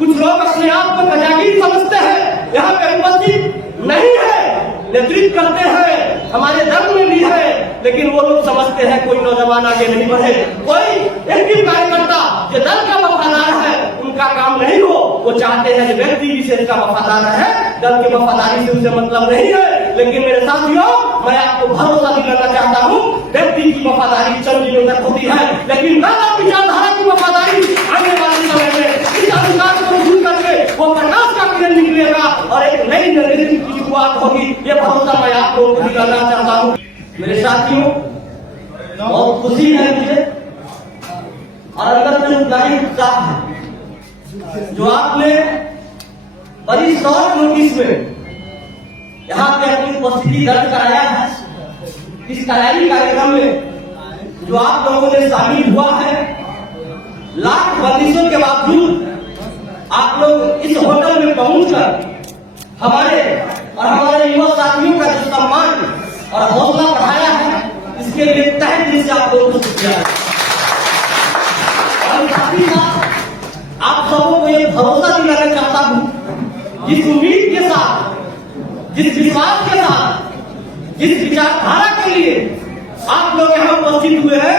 कुछ लोग अपने आप को प्रजागीर समझते हैं, यहाँ पे उपस्थित नहीं है, नेतृत्व करते हैं, हमारे धर्म में भी है, लेकिन वो लोग समझते हैं कोई नौजवान आगे नहीं बढ़े, कोई एक भी कार्यकर्ता जो दल का वफादार है उनका काम नहीं हो। वो चाहते हैं कि व्यक्ति विशेष का वफादार है, दल की वफादारी से उसे मतलब नहीं है। लेकिन मेरे साथियों, मैं आपको भरोसा दिलाना चाहता हूँ, व्यक्ति की वफादारी चंद दिनों तक होती है, लेकिन दल और विचारधारा की वफादारी आने वाले समय में इस अधिकार को दूर करके वो प्रकाश का किरण निकलेगा और एक नई नरेंद्र की शुरुआत होगी। ये भरोसा मैं आप लोगों को दिलाना चाहता हूँ। मेरे साथियों, बहुत खुशी है मुझे और अंदर से उतना ही उत्साह है जो आपने बड़ी शॉर्ट नोटिस में यहाँ पे अपनी उपस्थिति दर्ज कराया है। इस तैयारी कार्यक्रम में जो आप लोगों ने शामिल हुआ है, लाख बंदिशों के बावजूद आप लोग इस होटल में पहुंचकर हमारे और हमारे युवा साथियों का जो सम्मान और हौसला बढ़ाया है, इसके लिए तहे दिल से आप लोगों को शुक्रिया। और साथ ही साथ आप सबों को ये भरोसा दिलाना चाहता हूँ, जिस उम्मीद के साथ, जिस विश्वास के साथ, जिस विचारधारा के लिए आप लोग यहाँ उपस्थित हुए हैं,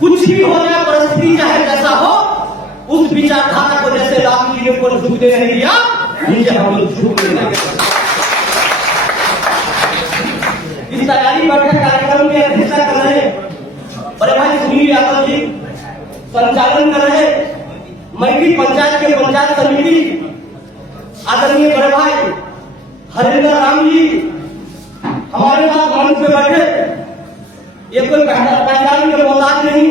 कुछ भी हो जाए, परिस्थिति चाहे जैसा हो, उस विचारधारा को जैसे राम जी ने ऊपर झुकने नहीं दिया, नीचे हम लोग झुकने लगे। इस तैयारी बैठक कार्यक्रम की अध्यक्षता कर रहे बड़े भाई सुनील यादव जी, संचालन कर रहे मैत्री पंचायत के पंचायत समिति आदरणीय बड़े भाई हरेंद्र राम जी हमारे साथ मंच पे बैठे। ये कोई पहचान के मोहताज नहीं,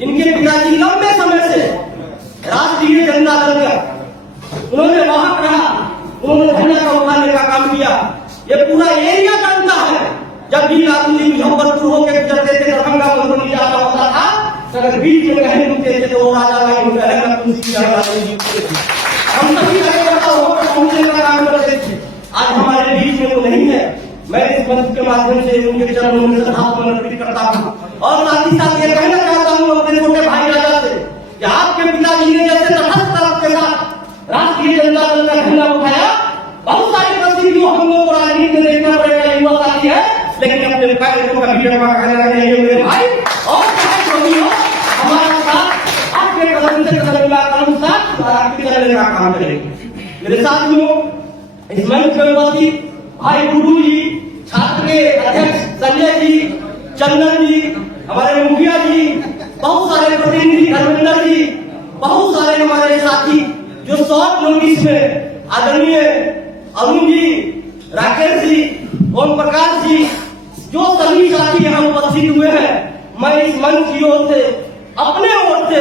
इनके पिताजी लंबे समय से राष्ट्रीय जनता दल का उन्होंने वाहक रहा, उन्होंने झंडा का उठाने का काम किया। ये पूरा एरिया जानता है, जब भी राजनीति मुजफ्फरपुर होकर गुजरते थे, दरभंगा मधुबनी जाता होता था, अगर बीच में कहीं रुकते थे तो वो राजा भाई हम सभी पहुंचने का काम करते थे। आज हमारे बीच में वो नहीं है। मैं इस मंच के माध्यम से उनके चरणों में श्रद्धांजलि अर्पित करता हूँ और साथ ही साथ ये कहना चाहता हूँ अपने छोटे भाई राजा से कि आपके पिताजी ने जैसे तटस्थ तरफ के साथ राष्ट्रीय जनता दल का झंडा उठाया, बहुत सारी परिस्थितियों हम लोग को राजनीति में देखना पड़ेगा, युवा साथी है, लेकिन अपने कार्यक्रम का वीडियो मेरे भाई और हमारा साथ आपके कदम से कदम मिलाकर साथ आपके चलने का काम करेंगे। मेरे साथियों, इस मंच में उपस्थित भाई गुरु जी, छात्र के अध्यक्ष संजय जी, चंदन जी, हमारे मुखिया जी, बहुत सारे प्रतिनिधि धर्मेंद्र जी, बहुत सारे हमारे साथी जो शॉर्ट नोटिस में आदरणीय अरुण जी, राकेश जी, ओम प्रकाश जी, जो सभी साथी यहाँ उपस्थित हुए हैं, मैं इस मंच की ओर से, अपने ओर से,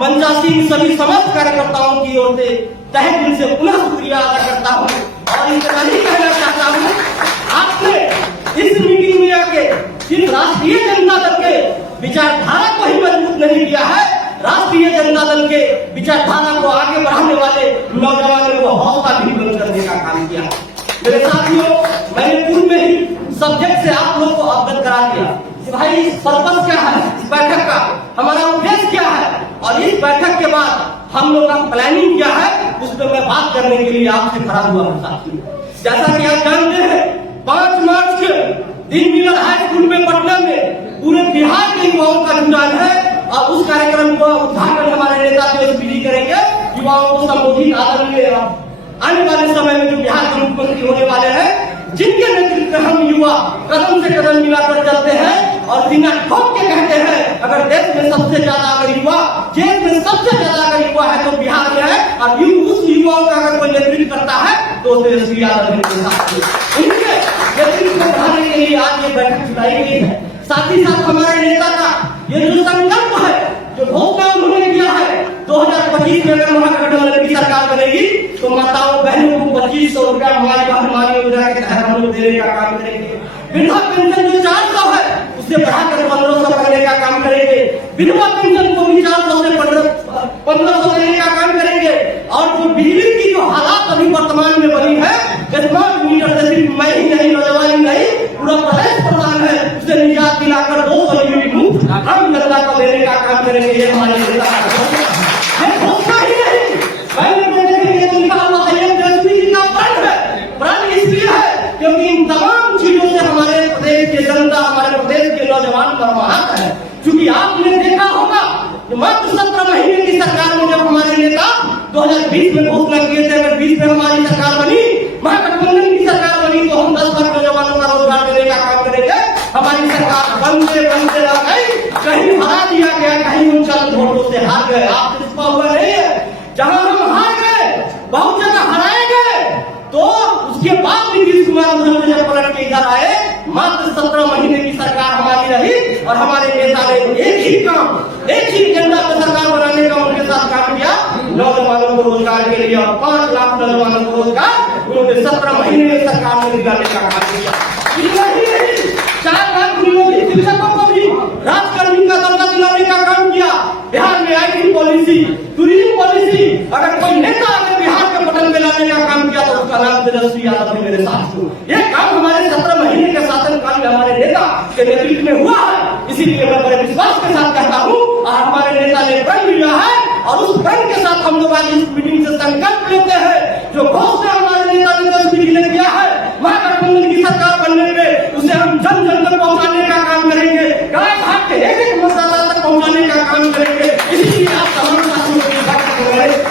मंचासीन सभी समस्त कार्यकर्ताओं की ओर से तहे दिल से पुनः शुक्रिया अदा करता हूँ और इतना ही कहना चाहता हूँ, आपने इस मीटिंग में आके सिर्फ राष्ट्रीय जनता दल के विचारधारा को ही मजबूत नहीं किया है, राष्ट्रीय जनता दल के विचारधारा को आगे बढ़ाने वाले नौजवानों को हौसला भी बुलंद करने का काम किया। मेरे साथियों, मैंने पूर्व में ही सब्जेक्ट से आप लोगों को अवगत करा दिया कि भाई इस पर्पस क्या है, इस बैठक का हमारा उद्देश्य क्या है और इस बैठक के बाद हम लोग का प्लानिंग क्या है, उस पर मैं बात करने के लिए आपसे खड़ा हुआ हूँ साथियों। जैसा कि आप जानते हैं, 5 मार्च के दिन मिलर हाई स्कूल में पटना में पूरे बिहार के युवाओं का जुटान है और उस कार्यक्रम को उद्घाटन हमारे नेता तेजस्वी करेंगे। युवाओं को संबोधित आदरणीय आने वाले समय में जो बिहार के मुख्यमंत्री होने वाले हैं, जिनके नेतृत्व में हम युवा कदम से कदम मिलाकर चलते हैं और सीना ठोक के कहते हैं, अगर देश में सबसे ज्यादा अगर युवा, देश में सबसे ज्यादा अगर युवा है तो बिहार में है और उस युवाओं का अगर कोई नेतृत्व करता है तो तेजस्वी यादव उनके नेतृत्व को बढ़ाने के लिए आज ये बैठक बुलाई गई है। साथ ही साथ हमारे नेता का ये जो संकल्प है, जो घोषणा उन्होंने किया है, 2025 में अगर महागठबंधन की सरकार बनेगी तो माताओं बहनों को 2500 रुपया हमारी बहनमानी योजना के तहत हम लोग देने का काम करेंगे। विधवा पेंशन जो 400 है उससे बढ़ाकर 1500 करने का काम करेंगे। विधवा पेंशन को भी 400 से 1500 देने का काम करेंगे और जो बिजली की जो हालात अभी वर्तमान में बनी है, स्मार्ट मीटर से सिर्फ मैं ही नहीं, नौजवान नहीं, पूरा प्रदेश प्रधान है, उसे निजात दिलाकर 200 यूनिट मुफ्त आम जनता को देने का काम करेंगे। ये हमारे नेता का घोषणा ही नहीं, क्योंकि आपने देखा होगा कि मात्र 17 महीने की सरकार में जब हमारे नेता 2020 में घोषणा किए थे, अगर 20 में हमारी सरकार बनी, महागठबंधन की सरकार बनी, तो हम 10 लाख नौजवानों का रोजगार देने का काम करेंगे। हमारी सरकार बनते बनते रह गई, कहीं हरा दिया गया, कहीं उन चंद वोटों से हार गए। आप छिपा हुआ नहीं है, जहां हम हार गए बहुत जगह हराए गए, तो उसके बाद नीतीश कुमार जब पलट के इधर आए, मात्र 17 महीने की सरकार हमारी रही और हमारे नेता ने एक ही काम, एक ही एजेंडा पर सरकार बनाने का उनके साथ काम किया, नौजवानों को रोजगार के लिए, और 5 लाख नौजवानों को रोजगार उन्होंने 17 महीने में सरकार में दिलाने का काम किया। 4 लाख नियोजित शिक्षकों को भी राजकर्मी का दर्जा दिलाने का काम किया। बिहार में आईटी पॉलिसी, टूरिज्म पॉलिसी, अगर कोई नेता अगर बिहार के बटन में लाने का काम किया तो उसका नाम तेजस्वी यादव है मेरे साथ। ये काम हमारे 17 महीने के शासनकाल में हमारे नेता के नेतृत्व में हुआ है। इसीलिए मैं बड़े विश्वास के साथ कहता हूँ, और हमारे नेता ने प्रण लिया है, और उस प्रण के साथ हम लोग आज इस मीटिंग से संकल्प लेते हैं, जो घोषणा हमारे नेता तेजस्वी जी ने किया है महागठबंधन की सरकार बनने पे, उसे हम जन जन तक पहुंचाने का काम करेंगे, गाय घाट के एक मतदाता तक पहुंचाने का काम करेंगे। इसीलिए आप तमाम साथियों की बात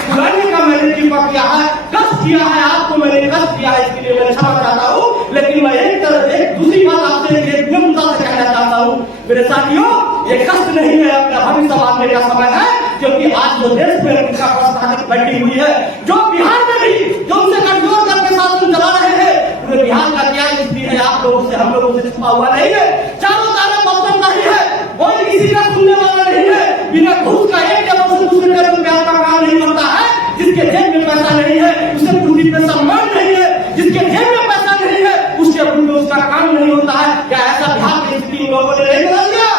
बुलाने का मैंने कृपा किया है, कष्ट किया है, आपको मैंने कष्ट किया है, इसके लिए मैं क्षमा चाहता हूँ। लेकिन मैं एक दूसरी बात आपसे एक विनम्रता से कहना चाहता हूँ, मेरे साथियों, ये कष्ट नहीं है, अपना भविष्य संभालने का समय है, क्योंकि आज जो देश में उनका प्रशासन बैठी हुई है, जो बिहार में भी जो उनसे गठजोड़ करके शासन चला रहे हैं, पूरे बिहार का क्या स्थिति है आप लोगों से, हम लोगों से छुपा हुआ नहीं है। चारों तरफ पसंद नहीं है, कोई किसी का सुनने वाला नहीं है। बिना घूस का एक जगह से दूसरे जगह प्यार का काम नहीं करता है। जिसके जेब में पैसा नहीं है उसे पूरी पे सम्मान नहीं है, जिसके जेब में पैसा नहीं है उसके पूरी उसका काम नहीं होता है। क्या ऐसा बिहार की स्थिति लोगों ने नहीं बना दिया?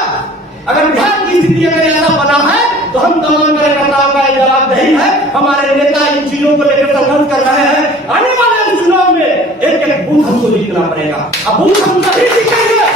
अगर बिहार की स्थिति अगर ऐसा बना है तो हम तमाम कार्यकर्ताओं का जवाबदेही है। हमारे नेता इन चीजों को लेकर संघर्ष कर रहे हैं। आने वाले चुनाव में एक एक बूथ हमको जीतना पड़ेगा। अब बूथ हम तभी जीतेंगे,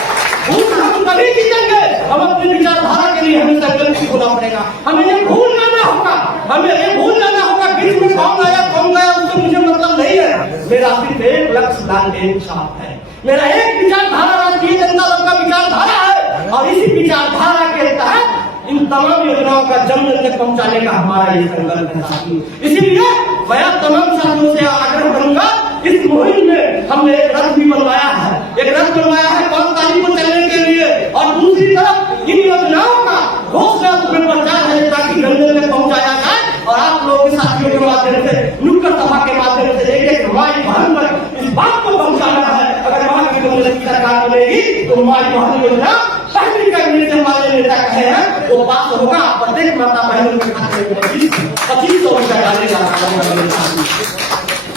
बूथ हम तभी जीतेंगे, हम अपनी विचारधारा के लिए हमें संकल्प होना पड़ेगा। हमें ये भूल जाना होगा, हमें ये भूल जाना होगा बीच में कौन आया कौन गया उससे मुझे मतलब नहीं है। मेरा सिर्फ एक लक्ष्य लालटेन छाप है, मेरा एक विचारधारा राष्ट्रीय जनता दल का विचारधारा है, और इसी विचारधारा के तहत इन तमाम योजनाओं का जन जन तक पहुंचाने का हमारा ये संकल्प है साथियों। इसीलिए मैं तमाम साथियों से आग्रह करूंगा, इस मुहिम में हमने एक रथ भी बनवाया है, एक रथ बनवाया है 5 तारीख को चलने के लिए, और दूसरी तरफ इन योजनाओं का घोषणा में प्रचार है ताकि जन जन तक पहुंचाया जाए। और आप लोगों के साथियों के माध्यम से, नुक्कड़ सभा के माध्यम से एक हमारी बहन पर इस बात को पहुंचाना है, अगर महागठबंधन की सरकार बनेगी तो हमारी बहन योजना पहली कैबिनेट से हमारे नेता कहे हैं वो पास होगा। प्रत्येक माता बहनों के खाते में 2500 रुपया डालेगा।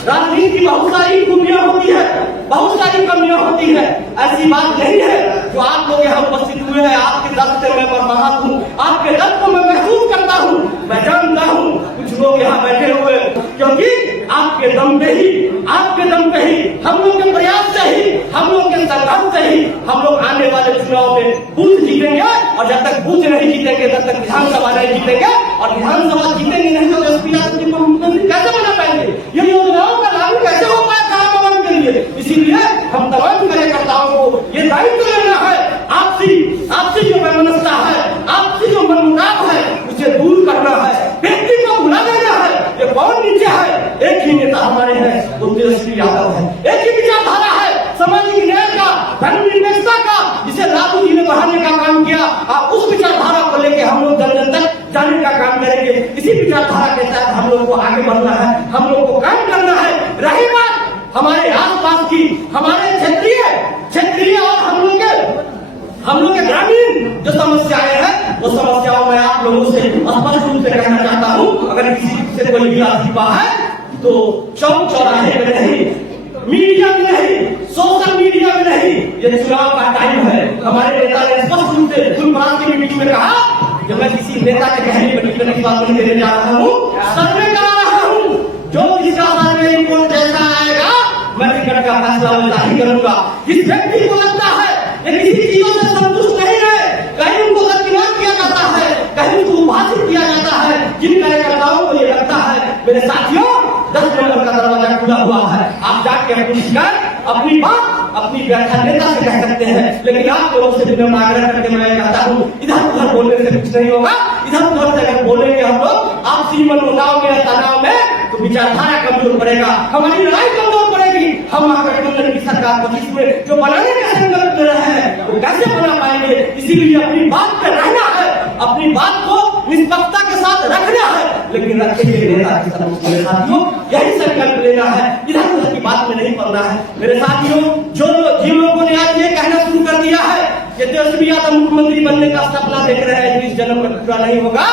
राजनीति की बहुत सारी खूबियां होती है, बहुत सारी कमियां होती है, ऐसी बात नहीं है। जो आप लोग यहाँ उपस्थित हुए हैं, आपके दर्द से मैं बर्बाद हूँ, आपके दर्द को मैं महसूस करता हूँ, मैं जानता हूँ। कुछ लोग यहाँ बैठे हुए क्योंकि आपके दम पे ही, आपके दम पे ही, हम लोग के प्रयास से ही, हम लोग के संघर्ष से ही हम लोग आने वाले चुनाव में बूथ जीतेंगे। और जब तक बूथ नहीं जीतेंगे तब तक विधानसभा नहीं जीतेंगे, और विधानसभा जीतेंगे नहीं तो मुख्यमंत्री कैसे बना पाएंगे? ये योजनाओं का लागू कैसे हो पाएगा आम आदमी के लिए? इसीलिए हम तमाम कार्यकर्ताओं को ये दायित्व लेना है, आपसी जो वैमनस्यता है, आपसी जो मनमुटाव है उसे दूर करना है, व्यक्ति को भुला देना है। ये कौन नीचे है? एक ही नेता हमारे हैं, वो तेजस्वी यादव है। एक ही विचारधारा है सामाजिक न्याय का, धर्मनिरपेक्षता का, जिसे लालू जी ने बढ़ाने का काम किया। आप उस विचारधारा को लेकर हम लोग जन जन तक जाने का काम करेंगे। इसी विचारधारा के तहत हम लोग को आगे बढ़ना है, हम लोग को काम करना है। रही बात हमारे आसपास की, हमारे क्षेत्रीय और हम लोग के ग्रामीण जो समस्याएं हैं, वो समस्याओं में आप लोगों से स्पष्ट रूप से कहना चाहता हूँ। अगर किसी से कोई गिला है तो चौक चौराहे में नहीं, मीडिया में नहीं, सोशल मीडिया में नहीं, ये चुनाव का टाइम है। हमारे नेता ने स्पष्ट रूप से जुम्मन की मीटिंग में कहा, जब मैं किसी नेता के कहने पर टिप्पणी की बात नहीं देने जा रहा हूँ, सर्वे करा रहा हूँ, जो जिसका सर्वे रिपोर्ट जैसा आएगा मैं टिकट का फैसला जारी करूंगा। जिस व्यक्ति को लगता है ये किसी चीजों से संतुष्ट नहीं है, कहीं उनको दरकिनार किया जाता है, कहीं उनको उपासित किया जाता है, जिन कार्यकर्ताओं को ये लगता है, मेरे साथियों 10 नंबर का दरवाजा खुला हुआ है, आप जाके अपनी शिकायत, अपनी बात अपनी व्याख्या नेता से कह सकते हैं, लेकिन आप लोगों से मैं आग्रह करके मैं कहता हूँ, इधर उधर बोलने से कुछ नहीं होगा। इधर उधर से अगर बोलेंगे हम लोग आपसी मनमुटाव में, तनाव में, तो विचारधारा कमजोर पड़ेगा, हमारी लड़ाई कमजोर पड़ेगी। हम महागठबंधन की सरकार 25 में जो बनाने का संकल्प ले रहे हैं वो कैसे बना पाएंगे? इसीलिए अपनी बात पे रहना है, अपनी बात को निष्पक्षता के साथ रखना है, लेकिन रखे हुए नेता के साथियों यही संकल्प लेना है, इधर उधर की बात में नहीं पड़ना है। मेरे साथियों, जिन लोगों ने आज ये कहना शुरू कर दिया है कि तेजस्वी यादव मुख्यमंत्री बनने का सपना देख रहे हैं, इस जन्म में पूरा नहीं होगा,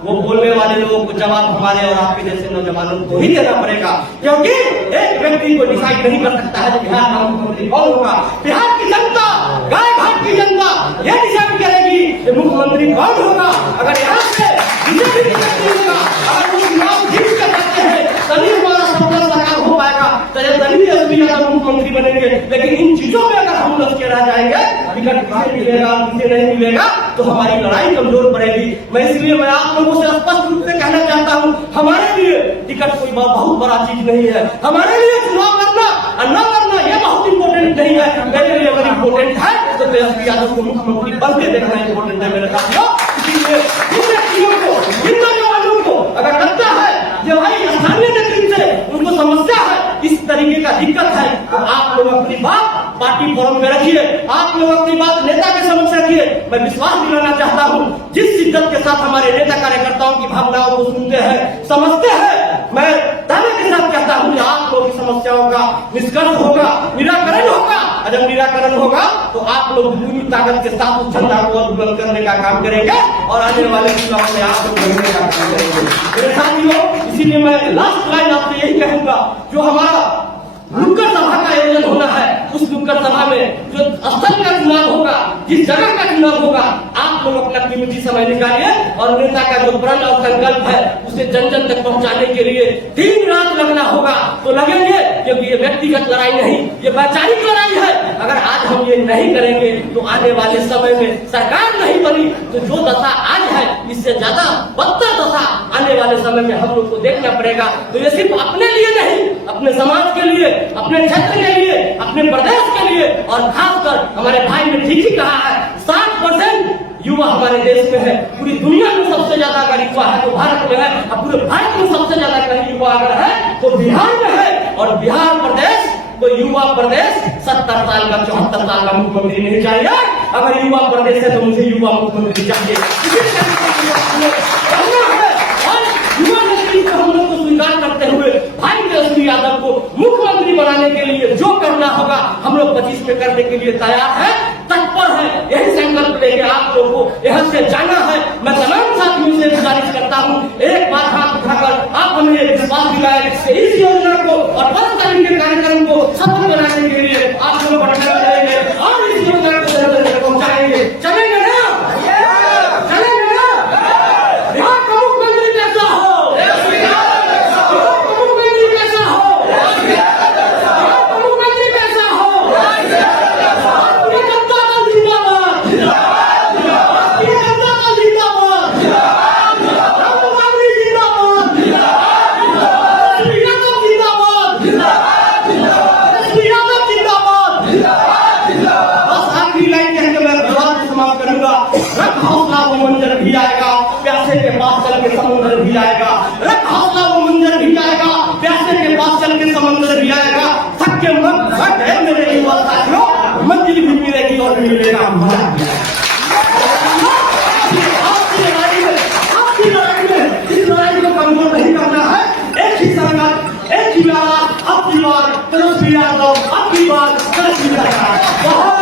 वो बोलने वाले लोगों को जवाब हमारे और आपके जैसे नौजवानों को ही देना पड़ेगा, क्योंकि एक व्यक्ति को डिसाइड नहीं कर सकता है बिहार का मुख्यमंत्री कौन होगा। बिहार की जनता, गाय घाट की जनता यह डिसाइड करेगी कि मुख्यमंत्री कौन होगा। अगर यहाँ से बीजेपी होगा, अगर वो चुनाव जीत कर सकते हैं तभी हमारा सपना साकार हो पाएगा, तभी तेजस्वी यादव मुख्यमंत्री बनेंगे। लेकिन इन चीजों में अगर हम लोग के रह जाएंगे, टिकट किसे मिलेगा किसे नहीं मिलेगा, तो हमारी लड़ाई कमजोर पड़ेगी। मैं इसलिए मैं आप लोगों से स्पष्ट रूप से कहना चाहता हूं, हमारे लिए टिकट कोई बहुत बड़ा चीज नहीं है। हमारे लिए चुनाव लड़ना और न लड़ना ये बहुत इंपॉर्टेंट नहीं है। मेरे लिए अगर इंपॉर्टेंट है तो तेजस्वी यादव को मुख्यमंत्री बनते देखना इंपॉर्टेंट है मेरे साथियों। इसीलिए इन व्यक्तियों को, इन नौजवानों को अगर लगता है जो भाई स्थानीय नेतृत्व से उनको समस्या है, इस तरीके का दिक्कत है, तो आप लोग अपनी बात पार्टी फोरम में रखिए, आप लोग अपनी बात नेता के समक्ष रखिए। मैं विश्वास दिलाना चाहता हूँ, जिस शिद्दत के साथ हमारे नेता कार्यकर्ताओं की भावनाओं को सुनते हैं, समझते हैं, मैं दावे के साथ कहता हूँ कि आप लोगों की समस्याओं का निष्कर्ष होगा, निराकरण होगा। जब निराकरण होगा तो आप लोग पूरी ताकत के साथ उस झंडा को बुलंद करने का काम करेंगे और आने वाले चुनाव में आप लोग बनने का काम करेंगे। मेरे साथियों, इसीलिए मैं लास्ट लाइन आपसे यही कहूंगा, जो हमारा नुक्कड़ सभा का आयोजन होना है, उस नुक्कड़ सभा में जो स्थल का चुनाव होगा, जिस जगह का चुनाव होगा, आप लोग अपना कीमती समय निकालिए और नेता का जो प्रण और संकल्प है उसे जन जन तक पहुंचाने के लिए दिन रात लगना होगा। तो लगेंगे, क्योंकि ये व्यक्तिगत लड़ाई नहीं, ये वैचारिक लड़ाई है। अगर आज हम ये नहीं करेंगे तो आने वाले समय में सरकार नहीं बनी तो जो दशा आज है इससे ज्यादा बदतर दशा आने वाले समय में हम लोग को देखना पड़ेगा। तो ये सिर्फ अपने लिए नहीं, अपने समाज के लिए, अपने क्षेत्र के लिए, अपने प्रदेश के लिए, और खासकर हमारे भाई ने ठीक ही कहा है, 60% युवा हमारे देश में है। पूरी दुनिया में सबसे ज्यादा अगर युवा है तो भारत में है, और पूरे भारत में सबसे ज्यादा कहीं युवा अगर है तो बिहार में है। और बिहार प्रदेश तो युवा प्रदेश 70 साल का 74 साल का मुख्यमंत्री नहीं चाहिए। अगर युवा प्रदेश है तो मुझे युवा मुख्यमंत्री चाहिए। युवा नेतृत्व को हम लोग को स्वीकार करते हुए भाई तेजस्वी यादव को मुख्यमंत्री बनाने के लिए जो करना होगा हम लोग 25 में करने के लिए तैयार है, तत्पर है। यही संकल्प लेके आप लोगों को यहाँ से जाना है। मैं तमाम साथियों से गुजारिश करता हूँ, एक बार हाथ उठाकर आप हमें विश्वास दिलाए इस योजना को और 5 तारीख के कार्यक्रम को सफल बनाने के लिए आप लोग बढ़ते रहेंगे और इस योजना को जल्द से जल्द पहुंचाएंगे। चलेंगे ना? चलेंगे ना? बिहार का मुख्यमंत्री कैसा हो? मुख्यमंत्री कैसा हो? मुख्यमंत्री कैसा हो? जनता दल जिंदाबाद, जनता दल जिंदाबाद, राहुल गांधी जिंदाबाद, यादव जिंदाबाद, यादव जिंदाबाद। बस आखिरी लाइन कह के मैं विवाद समाप्त करूंगा। रख हौसला वो मंजर भी आएगा, प्यासे के पास चल के समुद्र भी आएगा। रख हौसला वो मंजर भी आएगा, प्यासे के पास चल के समुद्र भी आएगा। थक के मत घट है मेरे युवा साथियों, मंजिल भी मिलेगी और मिलेगा मजा। आपकी लड़ाई में इस लड़ाई को कमजोर नहीं करना है। एक ही संगत, एक ही नारा, अब की बार तेजस्वी यादव, अब की बार तेजस्वी सरकार।